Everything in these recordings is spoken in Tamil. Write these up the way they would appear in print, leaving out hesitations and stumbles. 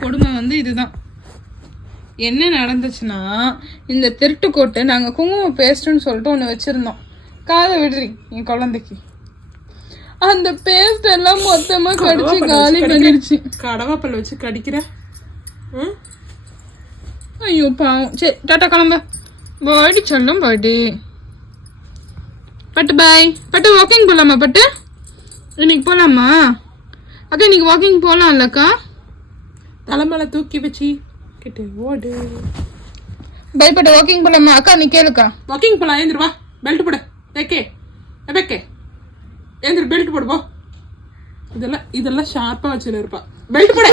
கொடுமை வந்து இதுதான். என்ன நடந்துச்சுன்னா, இந்த திருட்டுக்கோட்டை நாங்கள் குங்குமம் பேஸ்ட்டுன்னு சொல்லிட்டு ஒன்று வச்சுருந்தோம். காதை விடுறி என் குழந்தைக்கு. அந்த பேஸ்ட் எல்லாம் மொத்தமாக கடிச்சு காலி பண்ணிடுச்சு. கடவாப்பல் வச்சு கடிக்கிற. ஐயோ பாவம். சரி டாட்டா கிளம்ப. பாய்டி சொல்லும் பாய்டி. பட்டு பாய். பட்டு வாக்கிங் போகலாமா பட்டு? இன்னைக்கு போகலாமா அக்கா? இன்னைக்கு வாக்கிங் போகலாம்லக்கா? தலைமையில தூக்கி வச்சு கிட்ட ஓடு. பயப்பட்ட வாக்கிங் போகலாமா அக்கா? நீ கேளுக்கா. வாக்கிங் போகலாம். ஏந்திரு வா. பெல்ட் போடு. ஏக்கே எபேக்கே ஏந்திரு. பெல்ட் போடு போ. இதெல்லாம் ஷார்ப்பா வச்சுல இருப்பா. பெல்ட் போடு.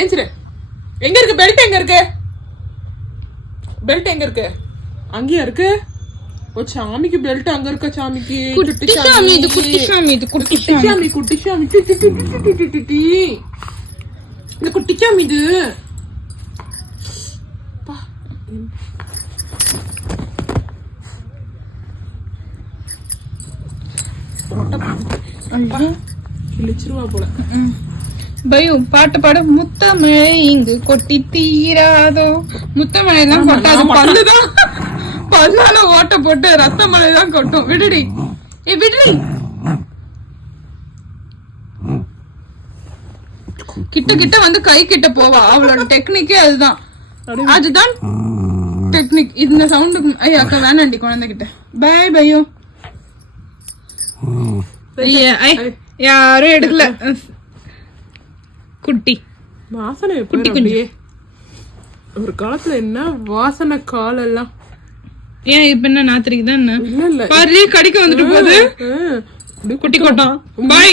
ஏஞ்சிரு. எங்க இருக்கு பெல்ட்? எங்க இருக்கு பெல்ட்? எங்க இருக்கு? அங்கேயா இருக்கு. ஓ சாமிக்கு பெல்ட் அங்க இருக்க. சாமிக்கு குட்டி சாமி இது. குட்டி சாமி இது. குட்டி சாமி. குட்டி சாமி. இந்த குட்டி சாமி இது. கிழிச்சிருவா போல. பயம் பாட்டு பாட. முத்தமழை இங்கு கொட்டி தீராதோ. முத்தமழை எல்லாம் கொட்டாது. பல்லுதான் பல்லால ஓட்ட போட்டு ரத்த மழை தான் கொட்டும். விடுடி. ஏ விடுடி. கிட்ட கிட்ட வந்து கை கிட்ட போவா. அவளோட டெக்னிக்கே அதுதான். அதுதான் டெக்னிக். இந்த சவுண்டுக்கு ஐயா அக்கா வேணாண்டி குழந்தைகிட்ட. பாய் பயோ. யாரும் எடுக்கல. குட்டி வாசனை குட்டி குட்டி. ஒரு காலத்துல என்ன வாசனை கால் எல்லாம். ஏன் இப்ப என்ன நாத்திரிக்கு தான்? இல்ல பாரு கடிக்க வந்துட்டு போகுது குட்டி கொட்டம். பாய்.